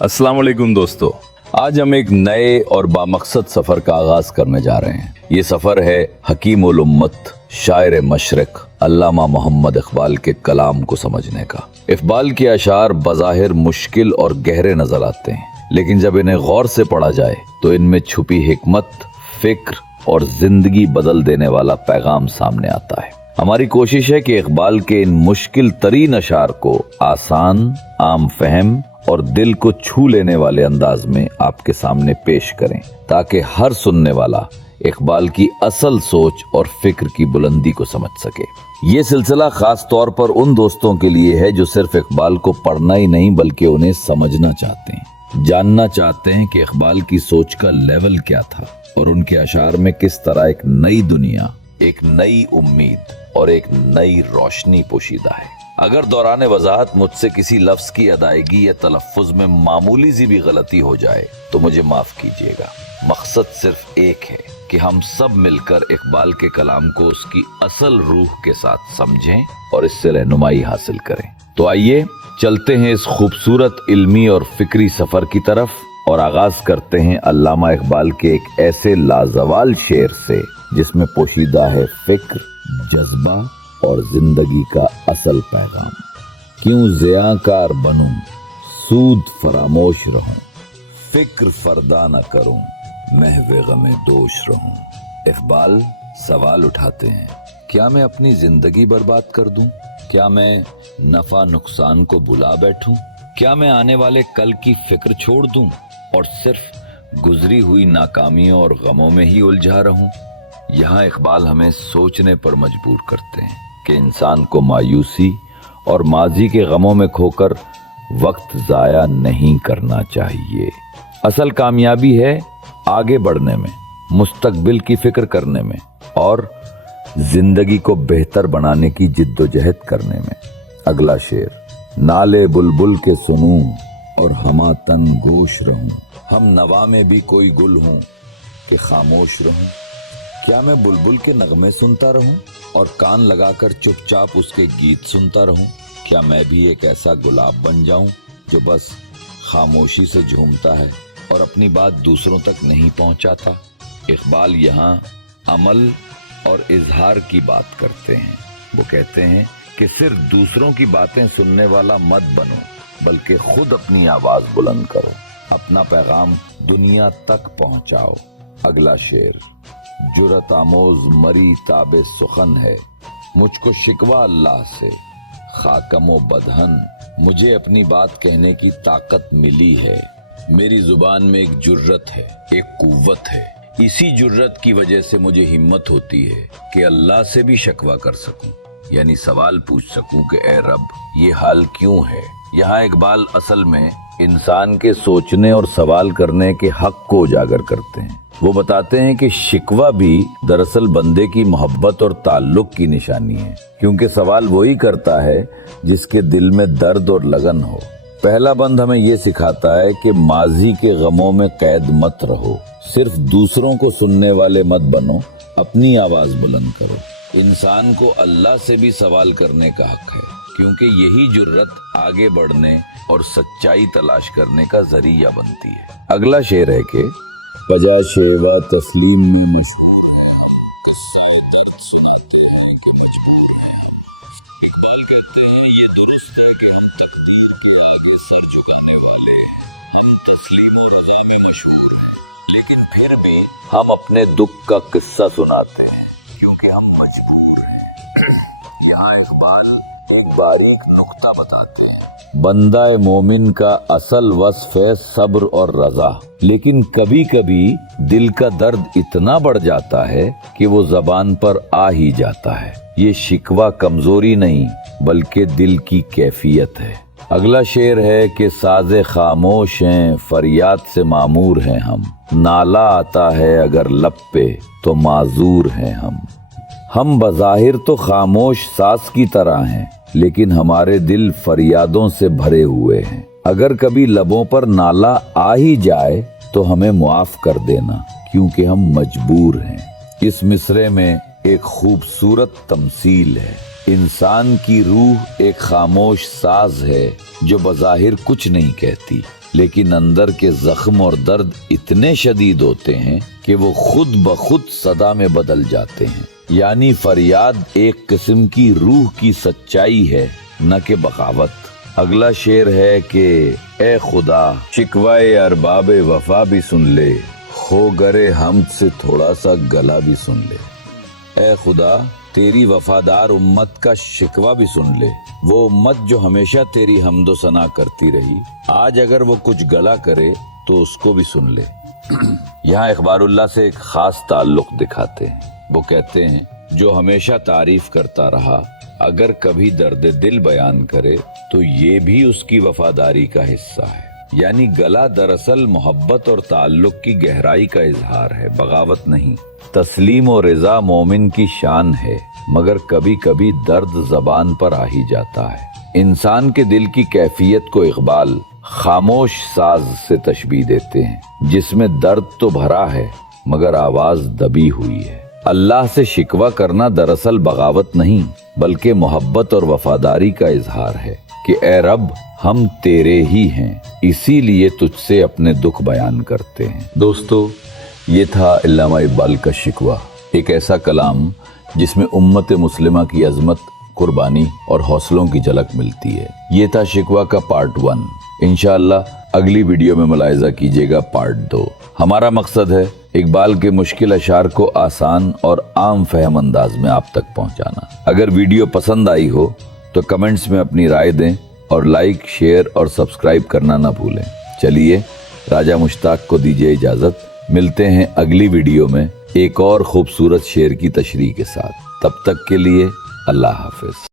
अस्सलाम वालेकुम दोस्तों, आज हम एक नए और बामकसद सफर का आगाज करने जा रहे हैं। ये सफर है हकीम उल उम्मत शायर मशरक अल्लामा मोहम्मद इकबाल के कलाम को समझने का। इकबाल के अशार बज़ाहिर मुश्किल और गहरे नजर आते हैं, लेकिन जब इन्हें गौर से पढ़ा जाए तो इनमें छुपी हिकमत, फिक्र और जिंदगी बदल देने वाला पैगाम सामने आता है। हमारी कोशिश है कि इकबाल के इन मुश्किल तरीन अशार को आसान, आम फहम और दिल को छू लेने वाले अंदाज में आपके सामने पेश करें, ताकि हर सुनने वाला इकबाल की असल सोच और फिक्र की बुलंदी को समझ सके। ये सिलसिला खास तौर पर उन दोस्तों के लिए है जो सिर्फ इकबाल को पढ़ना ही नहीं बल्कि उन्हें समझना चाहते हैं, जानना चाहते हैं कि इकबाल की सोच का लेवल क्या था और उनके अशार में किस तरह एक नई दुनिया, एक नई उम्मीद और एक नई रोशनी पोशीदा है। अगर दौरान वजाहत मुझसे किसी लफ्ज की अदायगी या तलफ्फुज में मामूली सी भी गलती हो जाए तो मुझे माफ कीजिएगा। मकसद सिर्फ एक है कि हम सब मिलकर इकबाल के कलाम को उसकी असल रूह के साथ समझें और इससे रहनुमाई हासिल करें। तो आइए चलते हैं इस खूबसूरत इल्मी और फिक्री सफर की तरफ और आगाज करते हैं अल्लामा इकबाल के एक ऐसे लाजवाल शेर से जिसमें पोशीदा है फिक्र, जज्बा और जिंदगी का असल पैगाम। क्यों ज़ियाकार बनूं, सूद फरामोश रहूं, फिक्र फरदा न करूं, महवे गमे दोष रहूं। इकबाल सवाल उठाते हैं, क्या मैं अपनी जिंदगी बर्बाद कर दूं? क्या मैं नफा नुकसान को भुला बैठूं? क्या मैं आने वाले कल की फिक्र छोड़ दूं और सिर्फ गुजरी हुई नाकामियों और गमों में ही उलझा रहूं? यहाँ इकबाल हमें सोचने पर मजबूर करते हैं कि इंसान को मायूसी और माजी के गमों में खोकर वक्त जाया नहीं करना चाहिए। असल कामयाबी है आगे बढ़ने में, मुस्तकबिल की फिक्र करने में और जिंदगी को बेहतर बनाने की जिद्दोजहद करने में। अगला शेर, नाले बुलबुल के सुनूं और हमा तन गोश रहूं, हम नवा में भी कोई गुल हूं कि खामोश रहूं। क्या मैं बुलबुल के नगमे सुनता रहूं और कान लगाकर चुपचाप उसके गीत सुनता रहूं? क्या मैं भी एक ऐसा गुलाब बन जाऊं जो बस खामोशी से झूमता है और अपनी बात दूसरों तक नहीं पहुंचाता? इकबाल यहाँ अमल और इजहार की बात करते हैं। वो कहते हैं कि सिर्फ दूसरों की बातें सुनने वाला मत बनो, बल्कि खुद अपनी आवाज बुलंद करो, अपना पैगाम दुनिया तक पहुंचाओ। अगला शेर, जुरत आमोज मरी ताबे सुखन है, मुझको शिकवा अल्लाह से खाकमो बदहन, मुझे अपनी बात कहने की ताकत मिली है। मेरी जुबान में एक जुर्रत है, एक कुव्वत है। इसी जुर्रत की वजह से मुझे हिम्मत होती है कि अल्लाह से भी शकवा कर सकूं, यानी सवाल पूछ सकूं कि ए रब, ये हाल क्यों है। यहाँ इकबाल असल में इंसान के सोचने और सवाल करने के हक को उजागर करते हैं। वो बताते हैं कि शिकवा भी दरअसल बंदे की मोहब्बत और ताल्लुक की निशानी है, क्योंकि सवाल वही करता है जिसके दिल में दर्द और लगन हो। पहला बंद हमें ये सिखाता है कि माजी के गमों में कैद मत रहो, सिर्फ दूसरों को सुनने वाले मत बनो, अपनी आवाज बुलंद करो। इंसान को अल्लाह से भी सवाल करने का हक है, क्योंकि यही जुर्रत आगे बढ़ने और सच्चाई तलाश करने का जरिया बनती है। अगला शेर है कि कजा शेवा तस्लीम में लेकिन फिर भी हम अपने दुख का किस्सा सुनाते हैं क्योंकि हम मजबूर हैं। यहाँ इकबाल एक बारीक नुक्ता बताते हैं, बंदा मोमिन का असल वस्फ है सब्र और रजा, लेकिन कभी कभी दिल का दर्द इतना बढ़ जाता है कि वो जबान पर आ ही जाता है। ये शिकवा कमजोरी नहीं बल्कि दिल की कैफियत है। अगला शेर है कि साजे खामोश हैं, फरियाद से मामूर हैं हम, नाला आता है अगर लब पे तो माजूर हैं हम बज़ाहिर तो खामोश सास की तरह हैं, लेकिन हमारे दिल फरियादों से भरे हुए हैं। अगर कभी लबों पर नाला आ ही जाए तो हमें मुआफ कर देना, क्योंकि हम मजबूर हैं। इस मिसरे में एक खूबसूरत तमसील है। इंसान की रूह एक खामोश साज है जो बज़ाहिर कुछ नहीं कहती, لیکن اندر کے زخم اور درد اتنے شدید ہوتے ہیں کہ وہ خود بخود صدا میں بدل جاتے ہیں. یعنی فریاد ایک قسم کی روح کی سچائی ہے، نہ کہ بغاوت. اگلا شعر ہے کہ اے خدا شکوائے ارباب وفا بھی سن لے، ہو گرے حمد سے تھوڑا سا گلا بھی سن لے. اے خدا تیری وفادار امت کا شکوہ بھی سن لے، وہ امت جو ہمیشہ تیری حمد و ثنا کرتی رہی، آج اگر وہ کچھ گلا کرے تو اس کو بھی سن لے. یہاں اخبار اللہ سے ایک خاص تعلق دکھاتے ہیں. وہ کہتے ہیں جو ہمیشہ تعریف کرتا رہا اگر کبھی درد دل بیان کرے تو یہ بھی اس کی وفاداری کا حصہ ہے. یعنی گلا دراصل محبت اور تعلق کی گہرائی کا اظہار ہے، بغاوت نہیں. تسلیم و رضا مومن کی شان ہے، مگر کبھی کبھی درد زبان پر آ ہی جاتا ہے. انسان کے دل کی کیفیت کو اقبال خاموش ساز سے تشبیہ دیتے ہیں، جس میں درد تو بھرا ہے مگر آواز دبی ہوئی ہے. اللہ سے شکوہ کرنا دراصل بغاوت نہیں بلکہ محبت اور وفاداری کا اظہار ہے کہ اے رب ہم تیرے ہی ہیں، اسی لیے تجھ سے اپنے دکھ بیان کرتے ہیں. دوستو، یہ تھا علامہ اقبال کا شکوہ، ایک ایسا کلام جس میں امت مسلمہ کی عظمت، قربانی اور حوصلوں کی جھلک ملتی ہے. یہ تھا شکوہ کا پارٹ 1. انشاءاللہ اگلی ویڈیو میں ملاحظہ کیجیے گا پارٹ 2. ہمارا مقصد ہے اقبال کے مشکل اشعار کو آسان اور عام فہم انداز میں آپ تک پہنچانا. اگر ویڈیو پسند آئی ہو تو کمنٹس میں اپنی رائے دیں اور لائک، شیئر اور سبسکرائب کرنا نہ بھولیں. چلیے راجہ مشتاق کو دیجیے اجازت، ملتے ہیں اگلی ویڈیو میں ایک اور خوبصورت شعر کی تشریح کے ساتھ. تب تک کے لیے اللہ حافظ.